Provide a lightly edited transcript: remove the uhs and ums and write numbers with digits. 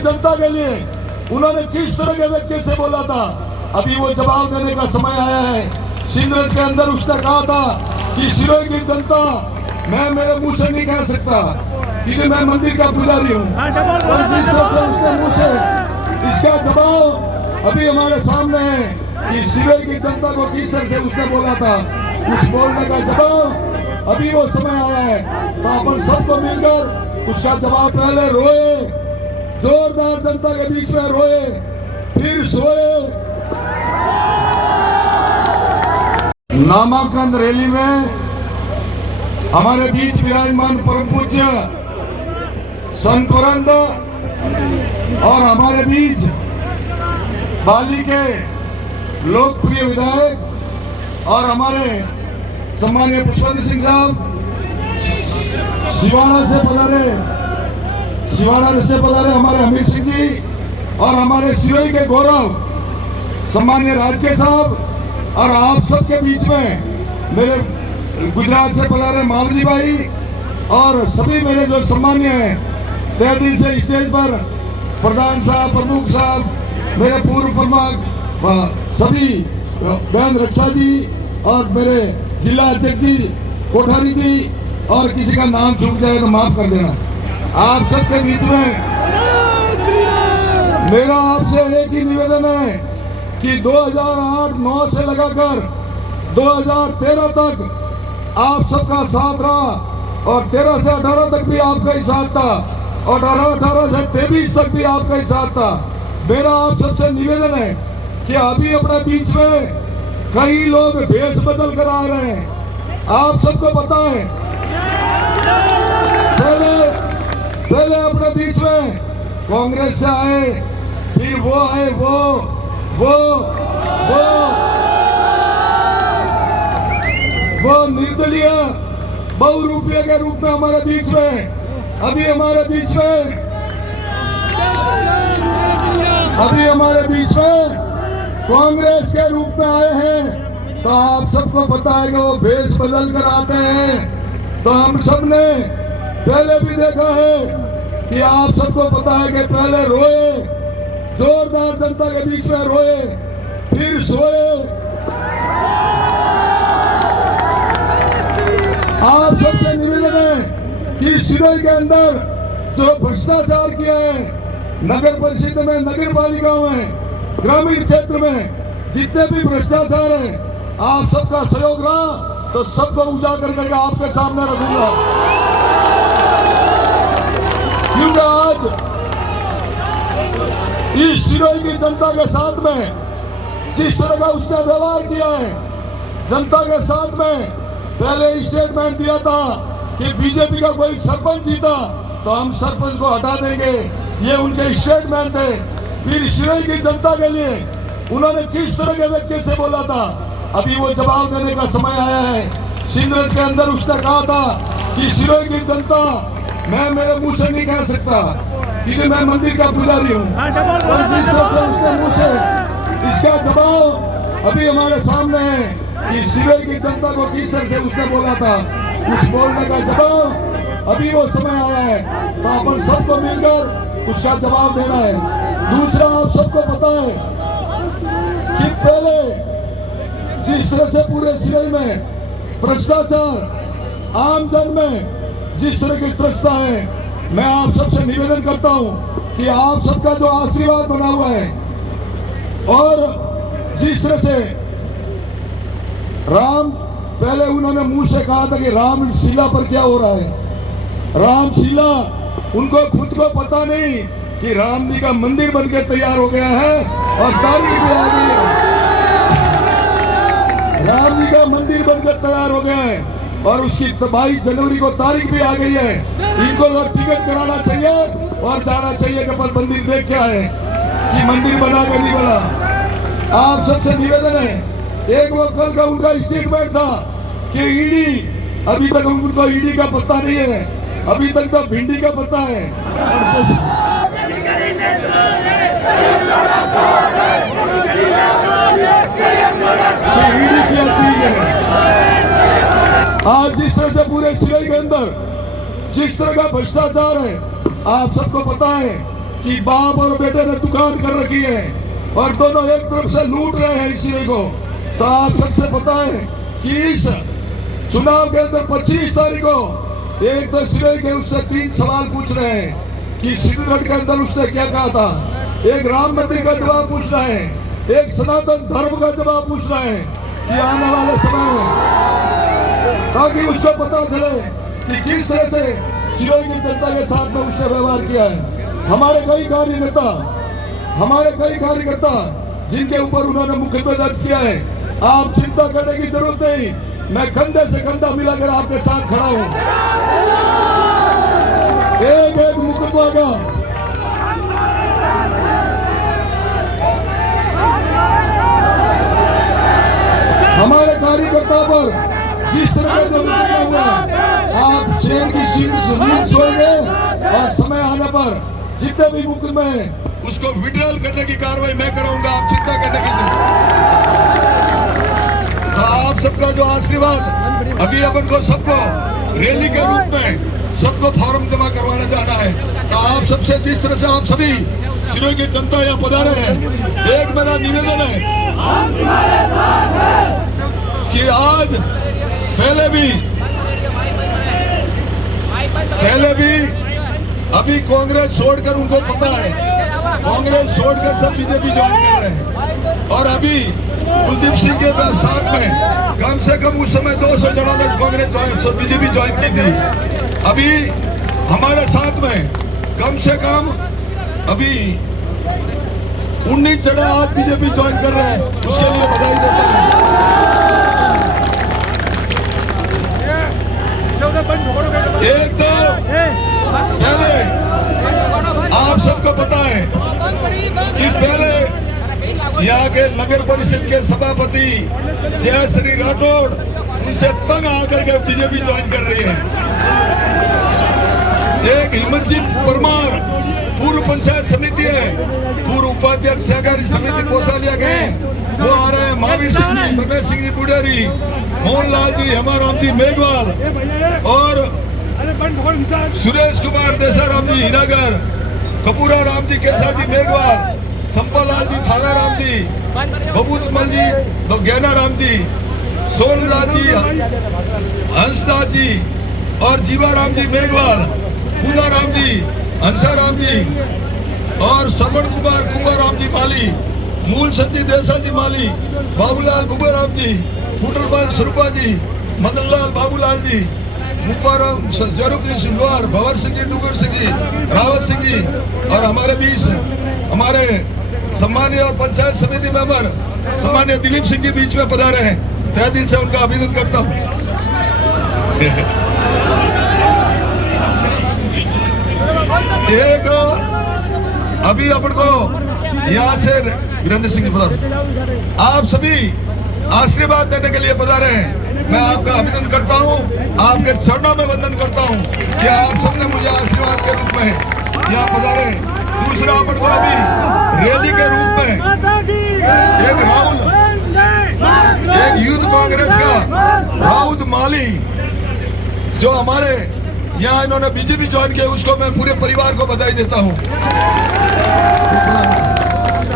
जनता के लिए उन्होंने किस तरह के व्यक्ति से बोला था, अभी वो जवाब देने का समय आया है। सिंदरट के अंदर उसने कहा था कि सिरोही की जनता, मैं मेरे मुंह से नहीं कह सकता क्योंकि मैं मंदिर का पुजारी हूँ, और जिस तरह से उसने मुंह से इसका जवाब अभी हमारे सामने है कि सिरोही की जनता को किस तरह से उसने बोला था, उस बोलने का जवाब अभी वो समय आया है। तो अपन सबको मिलकर उसका जवाब, पहले रोए, जोरदार जनता के बीच में रोए, फिर सोए। नामांकन रैली में हमारे बीच विराजमान परम पूज्य संत परंत और हमारे बीच बाली के लोकप्रिय विधायक और हमारे सम्मानीय पुष्पेंद्र सिंह साहब, सिवाना से पधारे हमारे अमित सिंह जी, और हमारे सिरोही के गौरव सम्मानीय राजके साहब, और आप सबके बीच में मेरे गुजरात से पधारे मामजी भाई, और सभी मेरे जो सम्मान्य हैं तहे दिल से स्टेज पर प्रधान साहब, प्रमुख साहब, मेरे पूर्व प्रमुख सभी बहन रक्षा जी, और मेरे जिला अध्यक्ष जी कोठारी जी, और किसी का नाम चूक जाए तो माफ कर देना। आप सबके बीच में मेरा आपसे एक ही निवेदन है कि 2008-9 से लगाकर 2013 तक आप सबका साथ रहा, और 13 से 18 तक भी आपका ही साथ था, और 18 से 23 तक भी आपका ही साथ था। मेरा आप सबसे निवेदन है कि अभी अपने बीच में कई लोग भेष बदल कर आ रहे हैं, आप सबको पता है। पहले अपने बीच में कांग्रेस से आए, फिर वो आए, वो निर्दलीय बहुरूपीय के रूप में हमारे बीच में, अभी हमारे बीच में कांग्रेस के रूप में आए हैं। तो आप सबको पता है कि वो भेष बदल कर आते हैं। तो हम सब ने पहले भी देखा है कि आप सबको पता है कि पहले रोए, जोरदार जनता के बीच में रोए, फिर सोए। आप सबसे निवेदन है कि सिरोही के अंदर जो भ्रष्टाचार किया है, नगर परिषद में, नगर पालिकाओं में, ग्रामीण क्षेत्र में जितने भी भ्रष्टाचार है, आप सबका सहयोग रहा तो सबको उजागर करके आपके सामने रखूंगा। क्योंकि आज इस सिरोही की जनता के साथ में जिस तरह का उसने व्यवहार किया है, जनता के साथ में पहले स्टेटमेंट दिया था कि बीजेपी का कोई सरपंच जीता तो हम सरपंच को हटा देंगे, ये उनके स्टेटमेंट थे। फिर सिरोही की जनता के लिए उन्होंने किस तरह के व्यक्ति से बोला था, अभी वो जवाब देने का समय आया है। सिंदरट के अंदर उसने कहा था कि सिरोही की जनता, मैं मेरे मुंह से नहीं कह सकता क्योंकि मैं मंदिर का पुजारी हूँ, और जिस तरह से उसने मुंह से इसका जवाब अभी हमारे सामने है कि सिरोही की जनता को किस तरह से उसने बोला था, उस बोलने का जवाब अभी वो समय आया है। तो अपन सबको मिलकर उसका जवाब देना है। दूसरा, आप सबको पता है कि पहले जिस तरह से पूरे सिरोही में भ्रष्टाचार, आम जन में जिस तरह की त्रस्ता है, मैं आप सबसे निवेदन करता हूं कि आप सबका जो आशीर्वाद बना हुआ है, और जिस तरह से राम, पहले उन्होंने मुंह से कहा था कि रामशिला पर क्या हो रहा है, रामशिला, उनको खुद को पता नहीं कि राम जी का मंदिर बनकर तैयार हो गया है और तारीख भी आ गई है। राम जी का मंदिर बनकर तैयार हो गया है और उसकी 22 जनवरी को तारीख भी आ गई है। इनको तो टिकट कराना चाहिए और जाना चाहिए कि अपन मंदिर देख के आए कि मंदिर बना के नहीं बना। आप सबसे निवेदन है, एक वो कल का उनका स्टेटमेंट था कि ईडी, अभी तक उनको ईडी का पता नहीं है, अभी तक तो भिंडी का पता है। ईडी क्या चीज है? आज जिस तरह से पूरे सिरोही के अंदर जिस तरह का भ्रष्टाचार है, आप सबको पता है कि बाप और बेटे ने दुकान कर रखी है और दोनों एक तरफ से लूट रहे हैं इसी को। तो आप सबसे पता है कि इस चुनाव के अंदर 25 तारीख को एक तो सिरे के उससे 3 सवाल पूछ रहे हैं कि छत्तीसगढ़ के अंदर उसने क्या कहा था। एक राम मंदिर का जवाब पूछ रहे हैं, एक सनातन धर्म का जवाब पूछ रहे हैं कि आने वाले समय में ताकि उसको पता चले कि किस तरह से सिरोही की जनता के साथ में उसने व्यवहार किया है। हमारे कई कार्यकर्ता जिनके ऊपर उन्होंने मुकदमा दर्ज किया है, आप चिंता करने की जरूरत नहीं, मैं कंधे से कंधा मिलाकर आपके साथ खड़ा हूं। एक मुकदमा का हमारे कार्यकर्ता पर जिस तरह का जो मुकदमा हुआ, आप चैन की नींद सोएंगे और समय आने पर जितने भी मुकदमे हैं उसको विड्रॉल करने की कार्रवाई मैं कराऊंगा। आप चिंता करने की तो आप सबका जो आशीर्वाद, अभी अपन को सबको रैली के रूप में सबको फॉर्म जमा करवाने जाना है। तो आप सबसे जिस तरह से आप सभी सिरोही की जनता यहाँ पधारे हैं, एक मेरा निवेदन है कि आज पहले भी अभी कांग्रेस छोड़कर, उनको पता है कांग्रेस छोड़कर सब बीजेपी ज्वाइन कर रहे हैं और अभी कुलदीप सिंह के साथ में कम से कम उस समय 200 जनों ने कांग्रेस ज्वाइन, बीजेपी ज्वाइन की थी। अभी हमारे साथ में कम से कम अभी 19 जने आज बीजेपी ज्वाइन कर रहे हैं, उसके लिए बधाई देता हूँ। एक तो पहले आप सबको पता है कि पहले यहाँ के नगर परिषद के सभापति जयश्री राठौड़ उनसे तंग आकर के बीजेपी ज्वाइन कर रहे हैं। एक हिम्मत जी परमार पूर्व पंचायत समिति है, पूर्व उपाध्यक्ष सहकारी समिति कोषालिया गए, वो आ रहे हैं। महावीर सिंह जी, मनोज सिंह जी बुडेरी, मोहनलाल जी, हेमाराम जी मेघवाल और सुरेश कुमार देसाराम जी हीरागर, कपूरा राम जी केसा जी मेघवाल, संपालाल जी थाना राम जी, बबूतमल जी गैना राम जी, सोनलाल जी, हंसदास जी और जीवाराम जी मेघवाल, पूना राम जी, हंसाराम जी और श्रवण कुमार राम जी माली, मूल संजी देसा जी माली, बाबूलाल बुबराम जी, फूटलपाल स्वरूपा जी, मदनलाल बाबूलाल जी, मुपाराम जरूप जी सिंगवार, भवर सिंह जी, डूगर सिंह जी, रावत सिंह जी और हमारे बीच हमारे सम्मानीय और पंचायत समिति मेंबर सम्मानीय दिलीप सिंह जी बीच में पधारे हैं। तहे दिल से उनका अभिनंदन करता हूँ। एक अभी अपन को यहाँ से वीरेंद्र सिंह जी पधारे, आप सभी आशीर्वाद देने के लिए पधारे हैं। मैं आपका अभिनंदन करता हूं, आपके चरणों में वंदन करता हूं कि आप सबने मुझे आशीर्वाद के रूप में यहाँ पधारे। दूसरा अपन को अभी रैली के रूप में एक यूथ कांग्रेस का राउत माली जो हमारे यहाँ इन्होंने बीजेपी ज्वाइन किया, उसको मैं पूरे परिवार को बधाई देता हूँ।